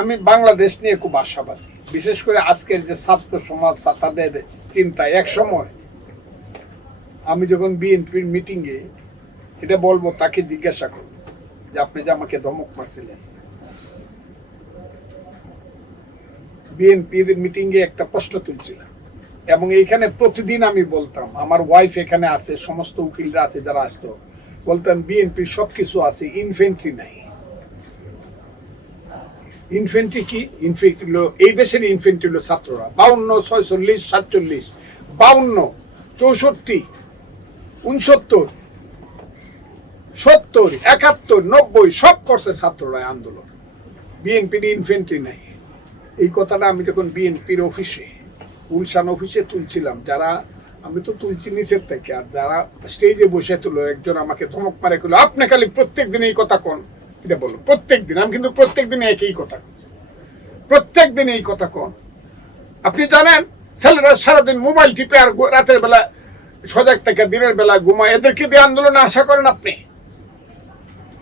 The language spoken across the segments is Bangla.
আমি বাংলাদেশ নিয়ে খুব আশাবাদী, বিশেষ করে আজকের যে ছাত্র সমাজ তাদের চিন্তায়। এক সময় আমি যখন বিএনপির মিটিংয়ে এটা বলবো, তাকে জিজ্ঞাসা করবো যে আপনি যে আমাকে ধমক মারছিলেন, বিএনপির মিটিংয়ে একটা প্রশ্ন তুলছিলাম এবং এইখানে প্রতিদিন আমি বলতাম, আমার ওয়াইফ এখানে আছে, সমস্ত উকিলরা আছে যারা আসতো, বলতাম বিএনপির সবকিছু আছে, ইনফেন্ট্রি নাই। ইনফেন্ট্রি কি? ইনফেন্ট্রি হলো এই দেশের ইনফেন্ট্রি হলো ছাত্ররা। 52, 46, 47, 52, 64, 69, 70, 71, 90 সব করছে ছাত্ররা আন্দোলন। বিএনপির ইনফেন্ট্রি নাই। এই কথাটা আমি যখন বিএনপির অফিসে, গুলশান অফিসে তুলছিলাম, যারা, আমি তো তুলছি নিচের থেকে, আর যারা স্টেজে বসে তুলো, একজন আমাকে ধমক মারে করলো, আপনি খালি প্রত্যেক দিন এই কথা কোন, এটা বললো প্রত্যেক দিন। আমি কিন্তু প্রত্যেক দিন একই কথা বলছি, প্রত্যেক দিন এই কথা কোন। আপনি জানেন ছেলেরা সারাদিন মোবাইল টিপে আর রাতের বেলা সজাগ থেকে দিনের বেলা ঘুমায়, এদেরকে দিয়ে আন্দোলনে আশা করেন আপনি?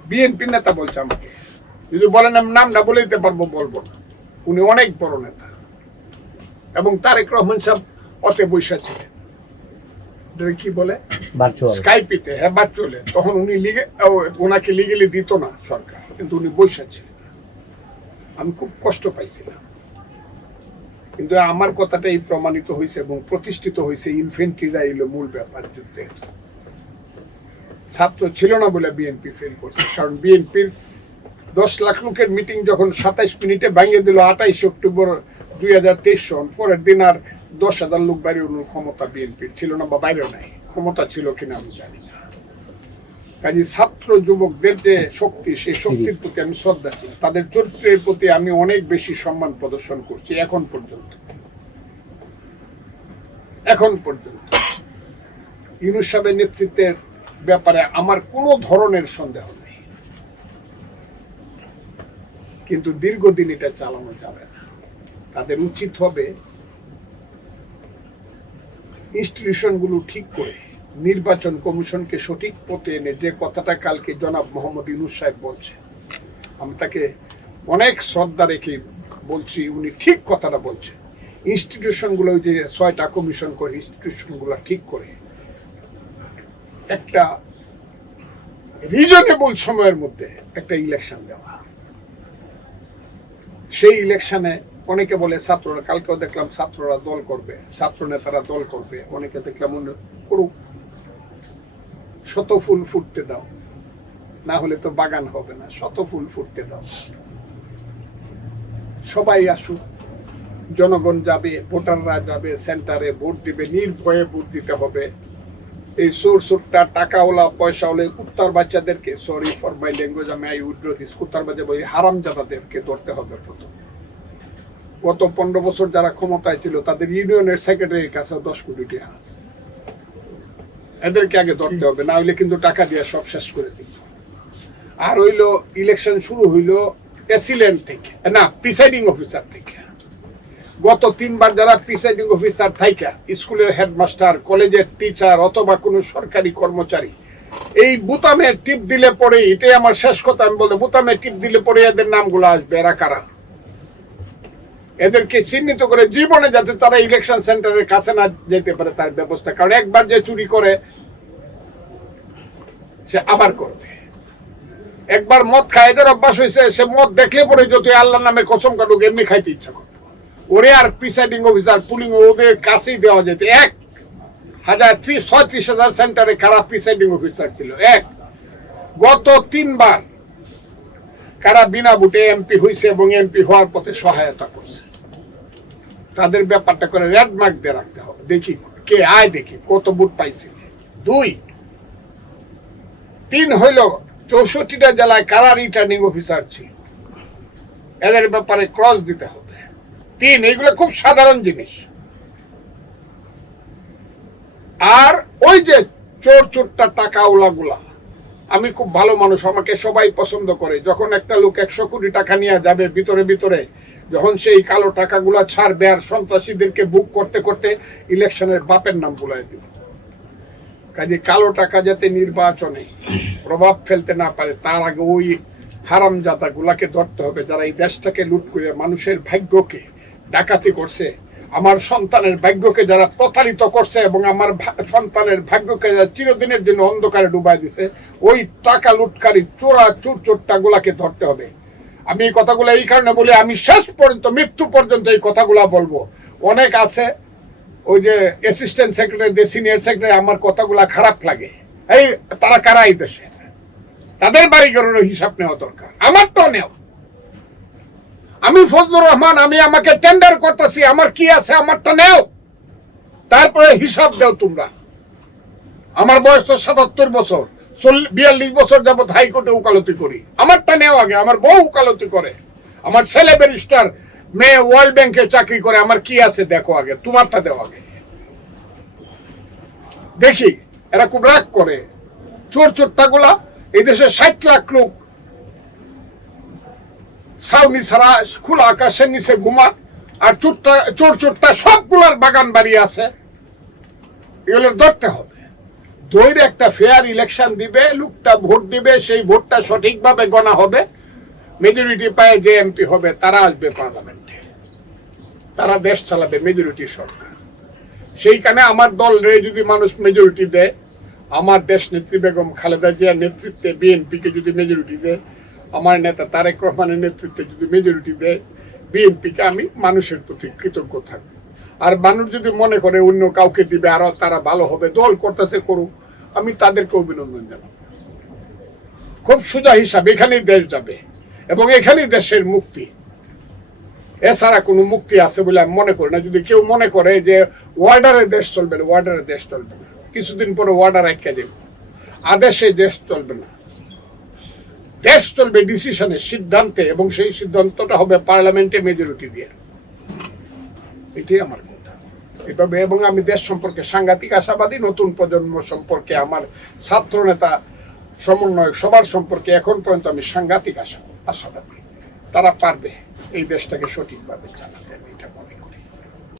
বিএনপি নেতা বলছে আমাকে, যদি বলেন আমি নামটা বলে দিতে পারবো, বলবো না, উনি অনেক বড় নেতা। এবং তারেক রহমান সাহেব অতে বৈশা ছিলেন, কি বলে স্কাইপিতে, হ্যাঁ ভার্চুয়ালে, তখন উনি ওনাকে লিগেলি দিত না সরকার, কিন্তু উনি বৈশা ছিলেন। আমি খুব কষ্ট পাইছিলাম, কিন্তু আমার কথাটাই প্রমাণিত হয়েছে এবং প্রতিষ্ঠিত হয়েছে, ইনফেন্ট্রিরা এলো মূল ব্যাপার যুদ্ধের। ছাত্র ছিল না বলে বিএনপি ফেল করছে, কারণ বিএনপির 10 লাখ লোকের মিটিং যখন 27 মিনিটে ভাঙিয়ে দিল 28 অক্টোবর 2023 সন, পরের দিন আর 10,000 লোক বাইরে ক্ষমতা বিএনপির ছিল না, বা বাইরে নাই, ক্ষমতা ছিল কিনা আমি জানি না। কাজে ছাত্র যুবকদের যে শক্তি, সেই শক্তির প্রতি আমি শ্রদ্ধাশীল, তাদের চরিত্রের প্রতি আমি অনেক বেশি সম্মান প্রদর্শন করছি এখন পর্যন্ত। ইউনূস সাহেবের নেতৃত্বের ব্যাপারে আমার কোনো ধরনের সন্দেহ নেই, কিন্তু দীর্ঘদিন এটা চালানো যাবে না। তাদের উচিত হবে ইনস্টিটিউশনগুলো ঠিক করে নির্বাচন কমিশনকে সঠিক পথে এনে, যে কথাটা কালকে জনাব মোহাম্মদ ইউনূস সাহেব বলছেন, আমি তাকে অনেক শ্রদ্ধা রেখে বলছি, উনি ঠিক কথাটা বলছেন। ইনস্টিটিউশনগুলো, যে 6টা কমিশন করে, ইনস্টিটিউশনগুলো ঠিক করে একটা রিজনেবল সময়ের মধ্যে একটা ইলেকশন দেওয়া। সেই ইলেকশনে অনেকে বলে ছাত্ররা, কালকেও দেখলাম ছাত্ররা দল করবে, ছাত্র নেতারা দল করবে, অনেকে দেখলাম করুক, শত ফুল ফুটতে দাও, না হলে তো বাগান হবে না, শত ফুল ফুটতে দাও, সবাই আসুক, জনগণ যাবে, ভোটাররা যাবে, সেন্টারে ভোট দিবে, নির্ভয়ে ভোট দিতে হবে। এই সোরটা টাকাওয়ালা পয়সাওয়ালা কুত্তার বাচ্চাদেরকে, সরি ফর মাই ল্যাঙ্গুয়েজ, আমি আই উইথড্র দিস, কুত্তার বাচ্চা বলি হারামজাদাদেরকে ধরতে হবে প্রথম। গত 15 বছর যারা ক্ষমতায় ছিল, তাদের ইউনিয়নের সেক্রেটারির কাছে 10 কোটি টাকা আছে, এদেরকে আগে ধরতে হবে, না হইলে কিন্তু টাকা দিয়ে সব শেষ করে দিত। আর হইলো ইলেকশন শুরু হইলো অ্যাসিলেন্ট থেকে, না প্রিসাইডিং অফিসার থেকে। গত 3 বার যারা প্রিসাইডিং অফিসার থাইকা, স্কুলের হেডমাস্টার, কলেজের টিচার অথবা কোনো সরকারি কর্মচারী, এই বুতামে টিপ দিলে পরে, এটাই আমার শেষ কথা আমি বলতে, বুতামে টিপ দিলে পরে এদের নামগুলো আসবে, এরা কারা, এদেরকে চিহ্নিত করে জীবনে যাতে তারা ইলেকশন সেন্টারের কাছে না যেতে পারে তার ব্যবস্থা। কারণ একবার যে চুরি করে সে আবার করবে, একবার মদ খায়, এদের অভ্যাস হয়েছে, সে মদ দেখলে পরে যত আল্লাহর নামে কসম কাটুক এমনি খাইতে ইচ্ছা করবে। ওরে আর প্রিসাইডিং অফিসার পুলিং ওদের কাছেই দেওয়া যেত। 1,36,000 সেন্টারে কারা প্রিসাইডিং অফিসার ছিল? গত 3 বার কারা বিনা ভোটে এমপি হয়েছে এবং এমপি হওয়ার পথে সহায়তা করছে, তাদের ব্যাপারটা করে রেড মার্ক দিয়ে রাখতে হবে, দেখি কে আয়, দেখি কত ভোট পাইছে। 2, 3 হইল 64টা জেলায় কারা রিটার্নিং অফিসার ছিল, এদের ব্যাপারে ক্রস দিতে হবে। 3, এইগুলো খুব সাধারণ জিনিস। আর ওই যে চোরটা টাকাওয়ালা গুলা, আমি খুব ভালো মানুষ, আমাকে সবাই পছন্দ করে। যখন একটা লোক 100 কোটি টাকা নিয়ে যাবে ভিতরে ভিতরে, যখন সেই কালো টাকাগুলা ছাড়বে আর সন্ত্রাসীদেরকে বুক করতে করতে ইলেকশনের বাপের নাম ভুলাই দিল। কাজে কালো টাকা যাতে নির্বাচনে প্রভাব ফেলতে না পারে, তার আগে ওই হারামজাদা গুলাকে ধরতে হবে, যারা এই দেশটাকে লুট করে মানুষের ভাগ্যকে ডাকাতি করছে, আমার সন্তানের ভাগ্যকে যারা প্রতারিত করছে এবং আমার সন্তানের ভাগ্যকে যারা চিরদিনের জন্য অন্ধকারে ডুবাই দিছে, ওই টাকা লুটকারী চোরটা গুলাকে ধরতে হবে। আমি এই কথাগুলো এই কারণে বলি, আমি শেষ পর্যন্ত মৃত্যু পর্যন্ত এই কথাগুলো বলবো। অনেক আছে ওই যে অ্যাসিস্ট্যান্ট সেক্রেটারি, সিনিয়র সেক্রেটারি, আমার কথাগুলা খারাপ লাগে। এই তারা কারা এই দেশে? তাদের বাড়িঘরের হিসাব নেওয়া দরকার, আমারটাও নেও। আমি ফজলুর রহমান, আমি আমাকে টেন্ডার করতেছি, আমার কি আছে আমারটা নেও, তারপরে হিসাব দাও তোমরা। আমার বয়স তো ৭৭ বছর, ৪২ বছর যাবৎ হাইকোর্টে উকালতি করি, আমারটা নেও আগে। আমার বউ উকালতি করে, আমার ছেলে ব্যারিস্টার, মেয়ে ওয়ার্ল্ড ব্যাংকে চাকরি করে, আমার কি আছে দেখো আগে, তোমারটা দেও আগে। দেখি এরা খুব রাগ করে, চোরটা গুলা এই দেশে ৬০ লাখ লোক ছাউনি ছাড়া খোলা আকাশের নিচে ঘুমা, আর চোরটা সবগুলার বাগান বাড়ি আছে। এগুলো ধরতে হবে, ধরে একটা ফেয়ার ইলেকশন দিবে, লোকটা ভোট দিবে, সেই ভোটটা সঠিকভাবে গণা হবে, মেজরিটি পায় যে এমপি হবে তারা আসবে পার্লামেন্টে, তারা দেশ চালাবে, মেজরিটি সরকার। সেইখানে আমার দল রে যদি মানুষ মেজরিটি দেয়, আমার দেশ নেত্রী বেগম খালেদা জিয়ার নেতৃত্বে বিএনপিকে যদি মেজরিটি দেয়, আমার নেতা তারেক রহমানের নেতৃত্বে যদি মেজরিটি দেয় বিএনপিকে, আমি মানুষের প্রতি কৃতজ্ঞ থাকবো। আর মানুষ যদি মনে করে অন্য কাউকে দিবে আরো তারা ভালো হবে, দল করতেছে করুক, আমি তাদেরকে অভিনন্দন জানাবো। খুব সোজা হিসাব, এখানেই দেশ যাবে এবং এখানেই দেশের মুক্তি। এছাড়া কোনো মুক্তি আছে বলে আমি মনে করি না। যদি কেউ মনে করে যে ওয়ার্ডারে দেশ চলবে না, ওয়ার্ডারে দেশ চলবে না, কিছুদিন পরে ওয়ার্ডার আটকে দেবে, আদেশে দেশ চলবে না। দেশ চলবে ডিসিশনের, সিদ্ধান্তে, এবং সেই সিদ্ধান্তটা হবে পার্লামেন্টে মেজরিটি দিয়ে। এটাই আমার কথা এভাবে। এবং আমি দেশ সম্পর্কে সাংঘাতিক আশাবাদী, নতুন প্রজন্ম সম্পর্কে, আমার ছাত্র নেতা, সমন্বয়ক, সবার সম্পর্কে এখন পর্যন্ত আমি সাংঘাতিক আশাবাদী। তারা পারবে এই দেশটাকে সঠিকভাবে চালাতে, আমি এটা মনে করি।